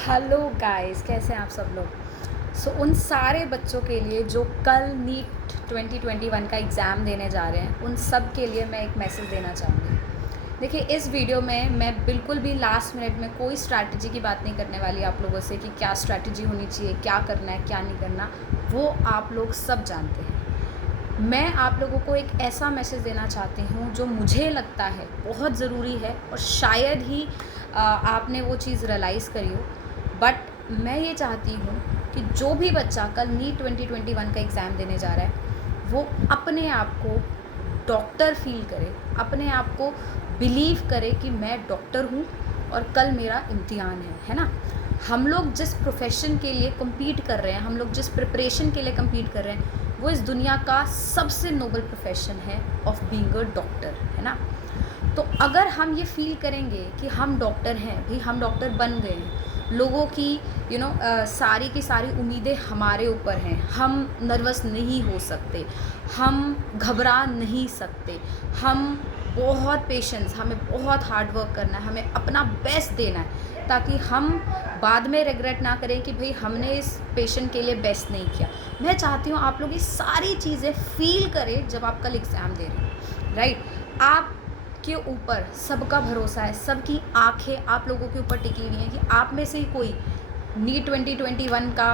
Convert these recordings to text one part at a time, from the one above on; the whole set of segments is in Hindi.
हेलो गाइस, कैसे हैं आप सब लोग। उन सारे बच्चों के लिए जो कल नीट 2021 का एग्ज़ाम देने जा रहे हैं, उन सब के लिए मैं एक मैसेज देना चाहूँगी। देखिए, इस वीडियो में मैं बिल्कुल भी लास्ट मिनट में कोई स्ट्रैटेजी की बात नहीं करने वाली आप लोगों से कि क्या स्ट्रैटेजी होनी चाहिए, क्या करना है, क्या नहीं करना। वो आप लोग सब जानते हैं। मैं आप लोगों को एक ऐसा मैसेज देना चाहती हूँ जो मुझे लगता है बहुत ज़रूरी है, और शायद ही आपने वो चीज़ रियलाइज़ करी हो। बट मैं ये चाहती हूँ कि जो भी बच्चा कल नीट 2021 का एग्ज़ाम देने जा रहा है, वो अपने आप को डॉक्टर फील करे, अपने आप को बिलीव करे कि मैं डॉक्टर हूँ और कल मेरा इम्तिहान है ना। हम लोग जिस प्रोफेशन के लिए कम्पीट कर रहे हैं, हम लोग जिस प्रिपरेशन के लिए कम्पीट कर रहे हैं, वो इस दुनिया का सबसे नोबल प्रोफेशन है ऑफ बीइंग अ डॉक्टर, है ना। तो अगर हम ये फील करेंगे कि हम डॉक्टर हैं, भाई हम डॉक्टर बन गए हैं, लोगों की सारी की सारी उम्मीदें हमारे ऊपर हैं, हम नर्वस नहीं हो सकते, हम घबरा नहीं सकते, हम बहुत पेशेंस, हमें बहुत हार्ड वर्क करना है, हमें अपना बेस्ट देना है, ताकि हम बाद में रिग्रेट ना करें कि भाई हमने इस पेशेंट के लिए बेस्ट नहीं किया। मैं चाहती हूँ आप लोग ये सारी चीज़ें फील करें जब आप कल एग्ज़ाम दे रहे हैं, राइट। आप के ऊपर सबका भरोसा है, सबकी आंखें आप लोगों के ऊपर टिकी हुई हैं कि आप में से ही कोई नीट 2021 का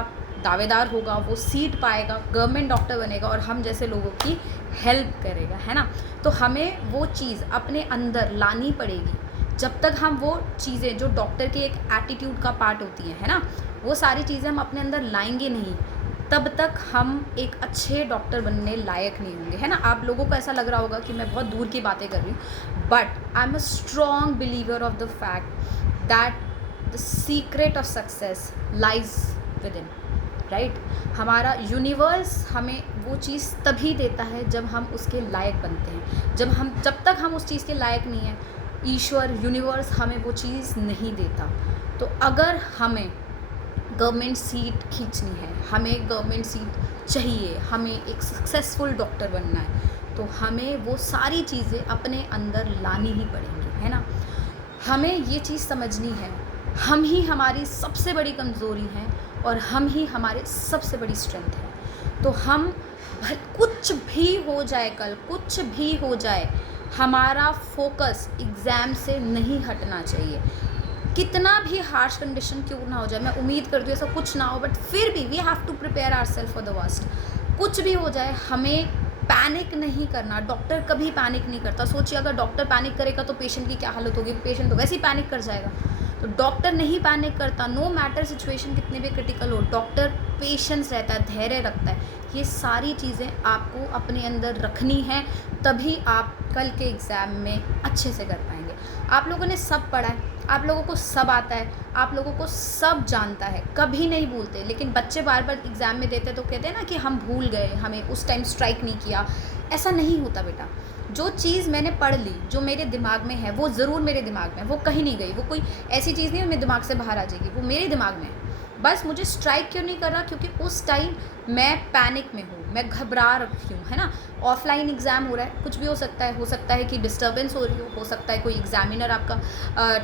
दावेदार होगा, वो सीट पाएगा, गवर्नमेंट डॉक्टर बनेगा और हम जैसे लोगों की हेल्प करेगा, है ना। तो हमें वो चीज़ अपने अंदर लानी पड़ेगी। जब तक हम वो चीज़ें जो डॉक्टर की एक एटीट्यूड का पार्ट होती हैं, है ना, वो सारी चीज़ें हम अपने अंदर लाएंगे नहीं, तब तक हम एक अच्छे डॉक्टर बनने लायक नहीं होंगे, है ना। आप लोगों को ऐसा लग रहा होगा कि मैं बहुत दूर की बातें कर रही हूँ, but I am a strong believer of the fact that the secret of success lies with in, right. हमारा यूनिवर्स हमें वो चीज़ तभी देता है जब हम उसके लायक बनते हैं। जब तक हम उस चीज़ के लायक नहीं हैं, ईश्वर यूनिवर्स हमें वो चीज़ नहीं देता। तो अगर हमें गवर्नमेंट सीट खींचनी है, हमें गवर्नमेंट सीट चाहिए, हमें एक सक्सेसफुल डॉक्टर बनना है, तो हमें वो सारी चीज़ें अपने अंदर लानी ही पड़ेंगी, है ना। हमें ये चीज़ समझनी है, हम ही हमारी सबसे बड़ी कमज़ोरी हैं और हम ही हमारे सबसे बड़ी स्ट्रेंथ है। तो हम कुछ भी हो जाए, कल कुछ भी हो जाए, हमारा फोकस एग्ज़ाम से नहीं हटना चाहिए। कितना भी हार्श कंडीशन क्यों ना हो जाए, मैं उम्मीद करती हूँ ऐसा कुछ ना हो, बट फिर भी we have to prepare ourself for the worst. कुछ भी हो जाए, हमें पैनिक नहीं करना। डॉक्टर कभी पैनिक नहीं करता। सोचिए, अगर डॉक्टर पैनिक करेगा तो पेशेंट की क्या हालत होगी। पेशेंट तो वैसे ही पैनिक कर जाएगा। तो डॉक्टर नहीं पैनिक करता, नो मैटर सिचुएशन कितनी भी क्रिटिकल हो, डॉक्टर पेशेंस रहता है, धैर्य रखता है। ये सारी चीज़ें आपको अपने अंदर रखनी है, तभी आप कल के एग्ज़ाम में अच्छे से कर पाएंगे। आप लोगों ने सब पढ़ा है, आप लोगों को सब आता है, आप लोगों को सब जानता है, कभी नहीं भूलते। लेकिन बच्चे बार बार एग्ज़ाम में देते तो कहते हैं ना कि हम भूल गए, हमें उस टाइम स्ट्राइक नहीं किया। ऐसा नहीं होता बेटा। जो चीज़ मैंने पढ़ ली, जो मेरे दिमाग में है, वो ज़रूर मेरे दिमाग में है, वो कहीं नहीं गई। वो कोई ऐसी चीज़ नहीं है मेरे दिमाग से बाहर आ जाएगी, वो मेरे दिमाग में है। बस मुझे स्ट्राइक क्यों नहीं कर रहा, क्योंकि उस टाइम मैं पैनिक में हूँ, मैं घबरा रखी हूँ, है ना। ऑफलाइन एग्ज़ाम हो रहा है, कुछ भी हो सकता है कि डिस्टर्बेंस हो रही हो सकता है कोई एग्जामिनर आपका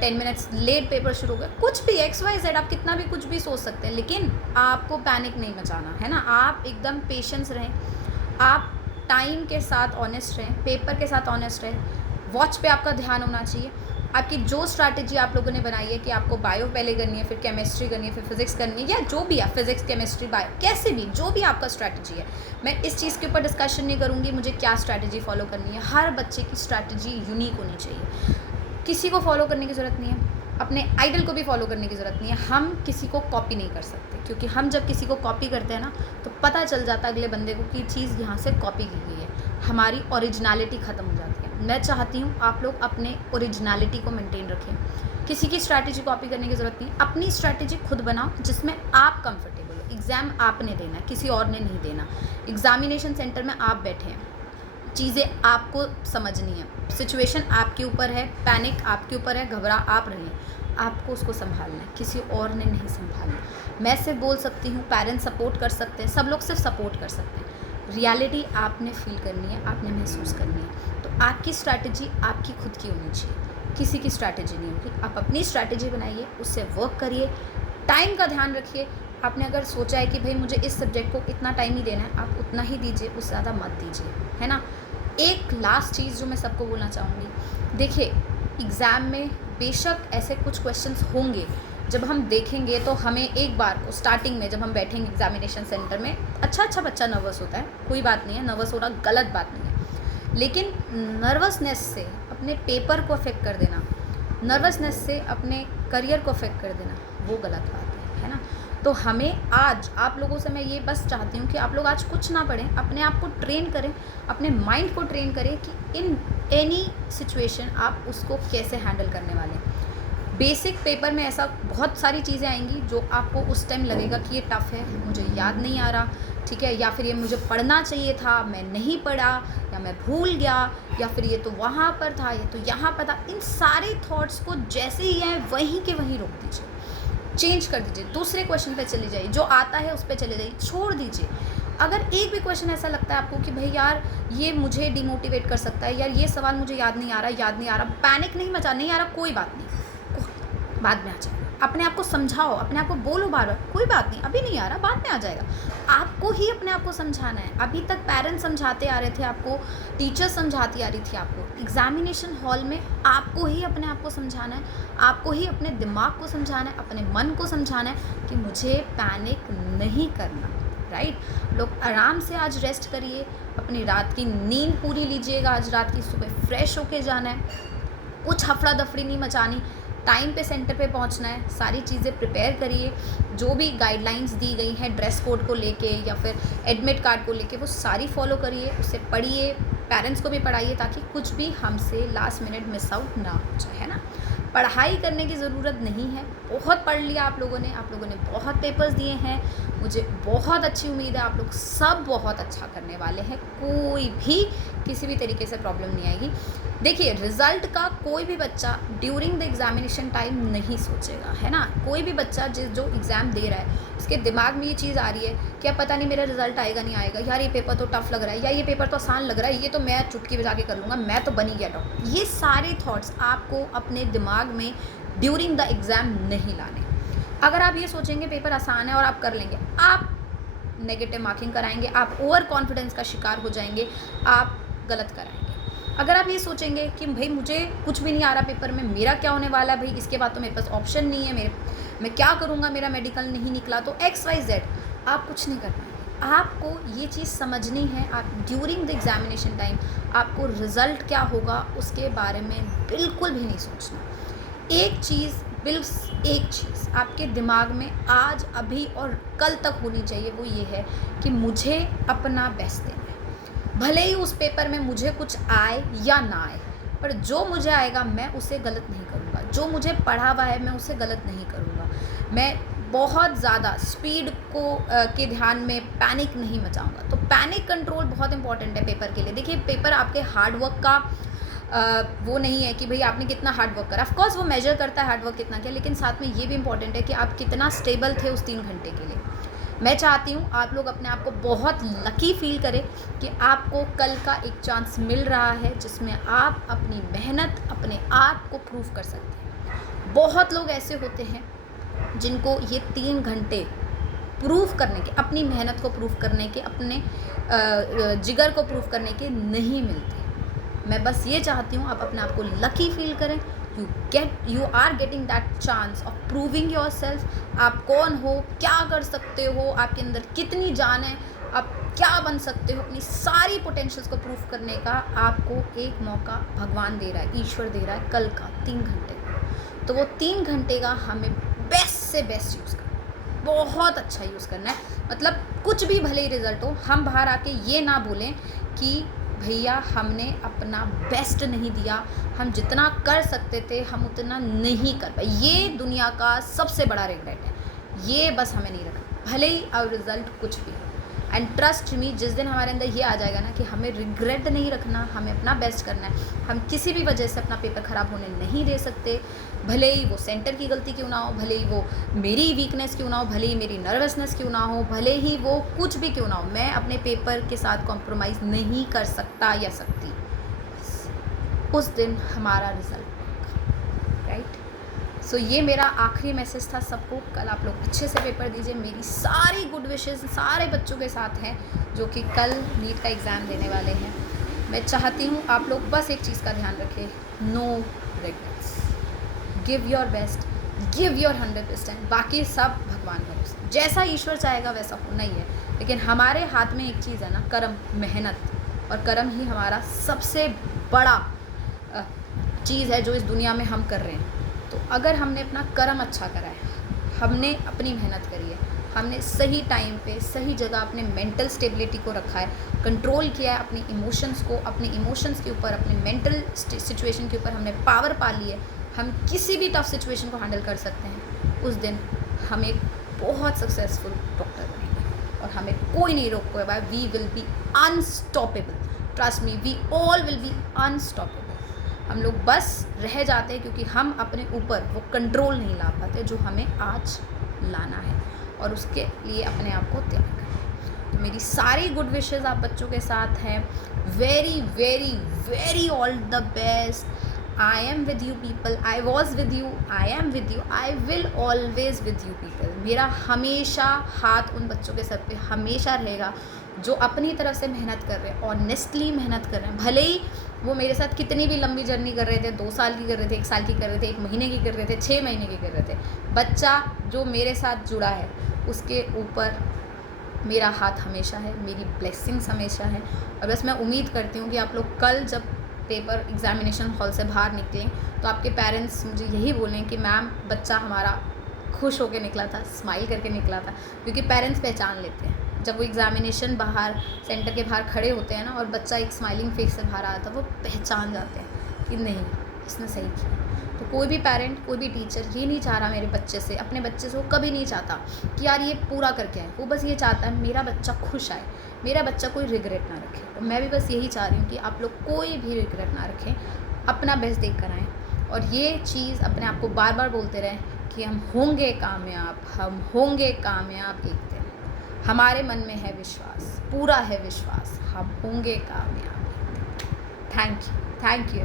10 मिनट्स लेट पेपर शुरू हो गया, कुछ भी XYZ, आप कितना भी कुछ भी सोच सकते हैं, लेकिन आपको पैनिक नहीं मचाना, है ना। आप एकदम पेशेंस रहें, आप टाइम के साथ ऑनेस्ट रहें, पेपर के साथ ऑनेस्ट रहें, वॉच पे आपका ध्यान होना चाहिए। आपकी जो स्ट्रैटेजी आप लोगों ने बनाई है कि आपको बायो पहले करनी है, फिर केमिस्ट्री करनी है, फिर फिजिक्स करनी है, या जो भी आप फिजिक्स केमिस्ट्री बायो कैसे भी जो भी आपका स्ट्रैटेजी है, मैं इस चीज़ के ऊपर डिस्कशन नहीं करूँगी मुझे क्या स्ट्रैटेजी फॉलो करनी है। हर बच्चे की स्ट्रैटेजी यूनिक होनी चाहिए, किसी को फॉलो करने की ज़रूरत नहीं है, अपने आइडल को भी फॉलो करने की ज़रूरत नहीं है। हम किसी को कॉपी नहीं कर सकते, क्योंकि हम जब किसी को कॉपी करते हैं ना, तो पता चल जाता है अगले बंदे को कि चीज़ यहाँ से कॉपी की गई है, हमारी ओरिजिनलिटी ख़त्म हो जाती है। मैं चाहती हूँ आप लोग अपने ओरिजिनलिटी को मेंटेन रखें, किसी की स्ट्रैटेजी कॉपी करने की ज़रूरत नहीं, अपनी स्ट्रैटेजी खुद बनाओ जिसमें आप कंफर्टेबल हो। एग्ज़ाम आपने देना है, किसी और ने नहीं देना। एग्जामिनेशन सेंटर में आप बैठे हैं, चीज़ें आपको समझनी है, सिचुएशन आपके ऊपर है, पैनिक आपके ऊपर है, घबरा आप रहे हैं, आपको उसको संभालना है, किसी और ने नहीं संभालना। मैं सिर्फ बोल सकती हूँ, पेरेंट्स सपोर्ट कर सकते हैं, सब लोग सिर्फ सपोर्ट कर सकते हैं, रियलिटी आपने फील करनी है, आपने महसूस करनी है। तो आपकी स्ट्रैटेजी आपकी खुद की होनी चाहिए, किसी की स्ट्रैटेजी नहीं होगी। आप अपनी स्ट्रैटेजी बनाइए, उससे वर्क करिए, टाइम का ध्यान रखिए। आपने अगर सोचा है कि भाई मुझे इस सब्जेक्ट को इतना टाइम ही देना है, आप उतना ही दीजिए, उससे ज़्यादा मत दीजिए, है ना। एक लास्ट चीज़ जो मैं सबको बोलना चाहूँगी, देखिए एग्ज़ाम में बेशक ऐसे कुछ क्वेश्चंस होंगे, जब हम देखेंगे तो हमें एक बार को स्टार्टिंग में जब हम बैठेंगे एग्जामिनेशन सेंटर में, अच्छा बच्चा नर्वस होता है, कोई बात नहीं है, नर्वस होना गलत बात नहीं है, लेकिन नर्वसनेस से अपने पेपर को अफेक्ट कर देना, नर्वसनेस से अपने करियर को अफेक्ट कर देना, वो गलत बात है ना। तो हमें आज आप लोगों से मैं ये बस चाहती हूँ कि आप लोग आज कुछ ना पढ़ें, अपने आप को ट्रेन करें, अपने माइंड को ट्रेन करें कि इन एनी सिचुएशन आप उसको कैसे हैंडल करने वाले हैं। बेसिक पेपर में ऐसा बहुत सारी चीज़ें आएंगी जो आपको उस टाइम लगेगा कि ये टफ़ है, मुझे याद नहीं आ रहा, ठीक है, या फिर ये मुझे पढ़ना चाहिए था, मैं नहीं पढ़ा, या मैं भूल गया, या फिर ये तो वहाँ पर था, ये तो यहाँ पर था। इन सारे थॉट्स को जैसे ही हैं वहीं के वहीं रोक दीजिए, चेंज कर दीजिए, दूसरे क्वेश्चन पे चले जाइए, जो आता है उस पर चले जाइए, छोड़ दीजिए। अगर एक भी क्वेश्चन ऐसा लगता है आपको कि भाई यार ये मुझे डिमोटिवेट कर सकता है, यार ये सवाल मुझे याद नहीं आ रहा, पैनिक नहीं मचा, नहीं आ रहा, कोई बात नहीं, बाद में आ जाएगा। अपने आप को समझाओ, अपने आप को बोलो बार बार, कोई बात नहीं, अभी नहीं आ रहा, बाद में आ जाएगा। आपको ही अपने आप को समझाना है। अभी तक पेरेंट्स समझाते आ रहे थे आपको, टीचर्स समझाती आ रही थी आपको, एग्जामिनेशन हॉल में आपको ही अपने आप को समझाना है, आपको ही अपने दिमाग को समझाना है, अपने मन को समझाना है कि मुझे पैनिक नहीं करना, राइट। लोग आराम से आज रेस्ट करिए, अपनी रात की नींद पूरी लीजिएगा, आज रात की सुबह फ्रेश होके जाना है, कुछ हफड़ा दफड़ी नहीं मचानी, टाइम पे सेंटर पे पहुंचना है, सारी चीज़ें प्रिपेयर करिए, जो भी गाइडलाइंस दी गई हैं ड्रेस कोड को लेके या फिर एडमिट कार्ड को लेके, वो सारी फॉलो करिए, उसे पढ़िए, पेरेंट्स को भी पढ़ाइए, ताकि कुछ भी हमसे लास्ट मिनट मिस आउट ना हो जाए, है ना। पढ़ाई करने की ज़रूरत नहीं है, बहुत पढ़ लिया आप लोगों ने बहुत पेपर्स दिए हैं, मुझे बहुत अच्छी उम्मीद है आप लोग सब बहुत अच्छा करने वाले हैं, कोई भी किसी भी तरीके से प्रॉब्लम नहीं आएगी। देखिए रिज़ल्ट का कोई भी बच्चा ड्यूरिंग द एग्जामिनेशन टाइम नहीं सोचेगा, है ना। कोई भी बच्चा जो एग्ज़ाम दे रहा है उसके दिमाग में ये चीज़ आ रही है कि अब पता नहीं मेरा रिज़ल्ट आएगा नहीं आएगा, यार ये पेपर तो टफ लग रहा है, या ये पेपर तो आसान लग रहा है, ये तो मैं चुटकी बजा के कर लूँगा, मैं तो बन ही गया डॉक्टर। ये सारे थॉट्स आपको अपने दिमाग में ड्यूरिंग द एग्ज़ाम नहीं लाने। अगर आप ये सोचेंगे पेपर आसान है और आप कर लेंगे, आप नेगेटिव मार्किंग कराएंगे, आप ओवर कॉन्फिडेंस का शिकार हो जाएंगे, आप गलत कराएंगे। अगर आप ये सोचेंगे कि भाई मुझे कुछ भी नहीं आ रहा पेपर में, मेरा क्या होने वाला है भाई, इसके बाद तो मेरे पास ऑप्शन नहीं है, मैं क्या करूँगा, मेरा मेडिकल नहीं निकला तो XYZ, आप कुछ नहीं कर पाएंगे। आपको ये चीज़ समझनी है, आप ड्यूरिंग द एग्जामिनेशन टाइम आपको रिज़ल्ट क्या होगा उसके बारे में बिल्कुल भी नहीं सोचना। एक चीज़ आपके दिमाग में आज अभी और कल तक होनी चाहिए, वो ये है कि मुझे अपना बेस्ट देना है, भले ही उस पेपर में मुझे कुछ आए या ना आए, पर जो मुझे आएगा मैं उसे गलत नहीं करूँगा, जो मुझे पढ़ा हुआ है मैं उसे गलत नहीं करूँगा, मैं बहुत ज़्यादा स्पीड को के ध्यान में पैनिक नहीं मचाऊँगा। तो पैनिक कंट्रोल बहुत इंपॉर्टेंट है पेपर के लिए। देखिए पेपर आपके हार्डवर्क का वो नहीं है कि भाई आपने कितना हार्डवर्क करा, ऑफ कोर्स वो मेजर करता है हार्डवर्क कितना किया, लेकिन साथ में ये भी इंपॉर्टेंट है कि आप कितना स्टेबल थे उस 3 घंटे के लिए। मैं चाहती हूँ आप लोग अपने आप को बहुत लकी फील करें कि आपको कल का एक चांस मिल रहा है जिसमें आप अपनी मेहनत अपने आप को प्रूव कर सकते हैं। बहुत लोग ऐसे होते हैं जिनको ये 3 घंटे प्रूव करने के, अपनी मेहनत को प्रूव करने के, अपने जिगर को प्रूव करने के नहीं मिलते। मैं बस ये चाहती हूँ आप अपने आप को लकी फील करें, you are getting that chance of proving yourself. आप कौन हो, क्या कर सकते हो, आपके अंदर कितनी जान है, आप क्या बन सकते हो, अपनी सारी पोटेंशियल्स को प्रूव करने का आपको एक मौका भगवान दे रहा है, ईश्वर दे रहा है कल का 3 घंटे का। तो वो 3 घंटे का हमें बेस्ट से बेस्ट यूज़ करना है, बहुत अच्छा यूज़ करना है। मतलब कुछ भी भले ही रिज़ल्ट हो, हम बाहर आके ये ना बोलें कि भैया हमने अपना बेस्ट नहीं दिया, हम जितना कर सकते थे हम उतना नहीं कर पाए। ये दुनिया का सबसे बड़ा रिग्रेट है, ये बस हमें नहीं रखना, भले ही अब रिज़ल्ट कुछ भी हो। एंड ट्रस्ट मी, जिस दिन हमारे अंदर ये आ जाएगा ना कि हमें रिग्रेट नहीं रखना, हमें अपना बेस्ट करना है, हम किसी भी वजह से अपना पेपर ख़राब होने नहीं दे सकते, भले ही वो सेंटर की गलती क्यों ना हो, भले ही वो मेरी वीकनेस क्यों ना हो, भले ही मेरी नर्वसनेस क्यों ना हो, भले ही वो कुछ भी क्यों ना हो, मैं अपने पेपर के साथ कॉम्प्रोमाइज़ नहीं कर सकता या सकती। उस दिन हमारा रिज़ल्ट, राइट। सो ये मेरा आखिरी मैसेज था सबको। कल आप लोग अच्छे से पेपर दीजिए। मेरी सारी गुड विशेज़ सारे बच्चों के साथ हैं जो कि कल नीट का एग्ज़ाम देने वाले हैं। मैं चाहती हूँ आप लोग बस एक चीज़ का ध्यान रखें, no regrets, give your best, give your 100%। बाकी सब भगवान भरोसे, जैसा ईश्वर चाहेगा वैसा होना ही है। लेकिन हमारे हाथ में एक चीज़ है ना, कर्म, मेहनत, और कर्म ही हमारा सबसे बड़ा चीज़ है जो इस दुनिया में हम कर रहे हैं। तो अगर हमने अपना कर्म अच्छा करा है, हमने अपनी मेहनत करी है, हमने सही टाइम पे सही जगह अपने मेंटल स्टेबिलिटी को रखा है, कंट्रोल किया है अपनी इमोशंस को, अपने इमोशंस के ऊपर, अपने मेंटल सिचुएशन के ऊपर हमने पावर पा ली है, हम किसी भी टफ सिचुएशन को हैंडल कर सकते हैं, उस दिन हम एक बहुत सक्सेसफुल डॉक्टर बनेंगे और हमें कोई नहीं रोक पाएगा। We will be unstoppable, trust me, we all will be unstoppable. हम लोग बस रह जाते हैं क्योंकि हम अपने ऊपर वो कंट्रोल नहीं ला पाते जो हमें आज लाना है, और उसके लिए अपने आप को तैयार करें। तो मेरी सारी गुड विशेज़ आप बच्चों के साथ हैं। Very very very all the best. I am with you people, I was with you, I am with you, I will always with you people. मेरा हमेशा हाथ उन बच्चों के सर पे हमेशा रहेगा जो अपनी तरफ से मेहनत कर रहे हैं, ऑनेस्टली मेहनत कर रहे हैं। भले ही वो मेरे साथ कितनी भी लंबी जर्नी कर रहे थे, 2 साल की कर रहे थे, 1 साल की कर रहे थे, 1 महीने की कर रहे थे, 6 महीने की कर रहे थे, बच्चा जो मेरे साथ जुड़ा है उसके ऊपर मेरा हाथ हमेशा है, मेरी ब्लेसिंग्स हमेशा है। और बस मैं उम्मीद करती हूँ कि आप लोग कल जब पेपर एग्ज़ामिनेशन हॉल से बाहर निकलें तो आपके पेरेंट्स मुझे यही बोलें कि मैम बच्चा हमारा खुश होकर निकला था, स्माइल करके निकला था। क्योंकि पेरेंट्स पहचान लेते हैं जब वो एग्ज़ामिनेशन बाहर सेंटर के बाहर खड़े होते हैं ना और बच्चा एक स्माइलिंग फेस से बाहर आता है, वो पहचान जाते हैं कि नहीं इसने सही किया। तो कोई भी पेरेंट, कोई भी टीचर ये नहीं चाह रहा मेरे बच्चे से, अपने बच्चे से वो कभी नहीं चाहता कि यार ये पूरा करके आए। वो बस ये चाहता है मेरा बच्चा खुश आए, मेरा बच्चा कोई रिग्रेट ना रखे। तो मैं भी बस यही चाह रही हूँ कि आप लोग कोई भी रिग्रेट ना रखें, अपना बेस्ट देख कर आएँ, और ये चीज़ अपने आप को बार बार बोलते रहें कि हम होंगे कामयाब, हम होंगे कामयाब एक दिन। हमारे मन में है विश्वास, पूरा है विश्वास, हम होंगे कामयाब। Thank you, thank you.